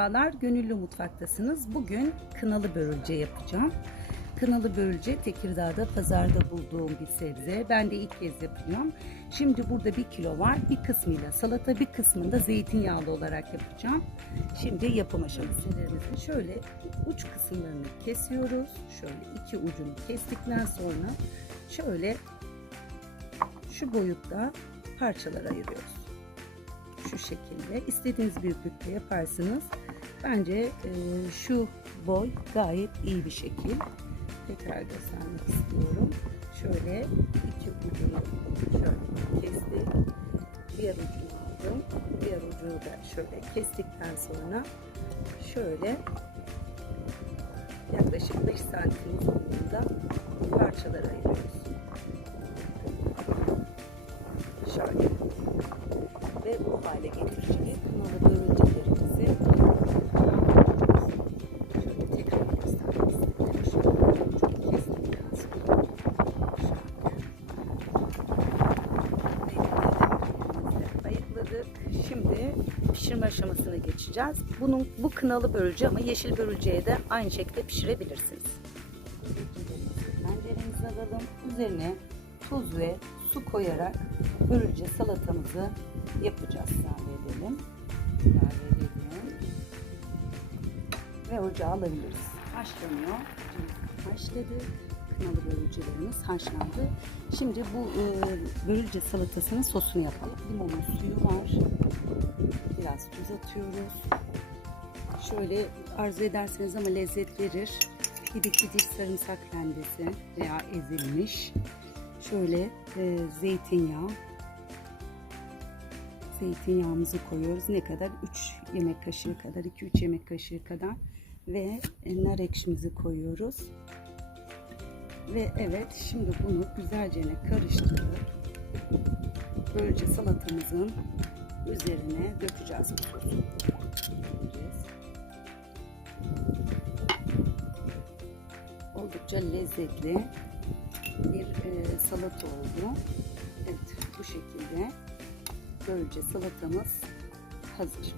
Merhabalar, Gönüllü Mutfak'tasınız. Bugün kınalı börülce yapacağım. Kınalı börülce Tekirdağ'da pazarda bulduğum bir sebze. Ben de ilk kez yapıyorum. Şimdi burada bir kilo var. Bir kısmıyla salata, bir kısmını da zeytinyağlı olarak yapacağım. Şimdi yapım aşamasılarımızı şöyle uç kısımlarını kesiyoruz. Şöyle iki ucunu kestikten sonra şöyle şu boyutta parçalar ayırıyoruz şu şekilde. İstediğiniz büyüklükte yaparsınız. Bence e, şu boy gayet iyi bir şekil. Tekrar göstermek istiyorum. Şöyle iki ucunu şöyle kestik. Diğer ucunu aldım. Diğer ucunu da şöyle kestikten sonra şöyle yaklaşık 5 santim uzunluğunda parçalara ayırıyoruz. Şöyle ve bu hale getireceğiz. Şimdi pişirme aşamasına geçeceğiz. Bunun bu kınalı börülce ama yeşil börülceye de aynı şekilde pişirebilirsiniz. Tenceremizi alalım. Üzerine tuz ve su koyarak börülce salatamızı yapacağız. Ilave edelim. İlave edelim. Ve ocağa alabiliriz. Haşlanıyor. Haşladık. Kınalı börülcelerimiz haşlandı. Şimdi bu e, börülce salatasının sosunu yapalım. Limonun suyu var. Biraz tuz atıyoruz. Şöyle arzu ederseniz ama lezzet verir. Bir iki diş sarımsak rendesi veya ezilmiş. Şöyle e, zeytinyağı, zeytinyağımızı koyuyoruz. Ne kadar? 3 yemek kaşığı kadar, 2-3 yemek kaşığı kadar ve e, nar ekşimizi koyuyoruz. Ve evet şimdi bunu güzelce karıştırıp böylece salatamızın üzerine dökeceğiz. Oldukça lezzetli bir e, salata oldu. Evet bu şekilde böylece salatamız hazır.